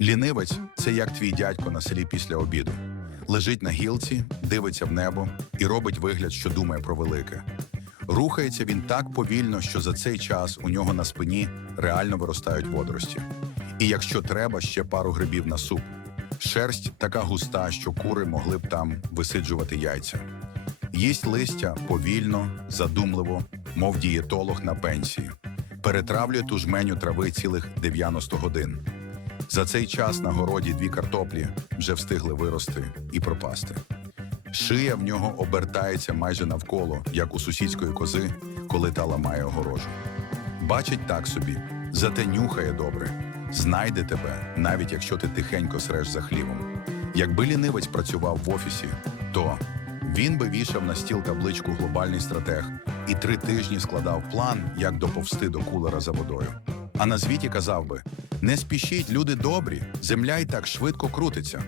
Лінивець це як твій дядько на селі після обіду. Лежить на гілці, дивиться в небо і робить вигляд, що думає про велике. Рухається він так повільно, що за цей час у нього на спині реально виростають водорості. І якщо треба, ще пару грибів на суп. Шерсть така густа, що кури могли б там висиджувати яйця. Їсть листя повільно, задумливо, мов дієтолог на пенсії. Перетравлює ту жменю трави цілих 90 годин. За цей час на городі дві картоплі вже встигли вирости і пропасти. Шия в нього обертається майже навколо, як у сусідської кози, коли та ламає огорожу. Бачить так собі, зате нюхає добре, знайде тебе, навіть якщо ти тихенько среш за хлівом. Якби лінивець працював в офісі, то він би вішав на стіл табличку глобальний стратег і три тижні складав план, як доповсти до кулера за водою. А на звіті казав би: не спішіть, люди добрі, земля й так швидко крутиться.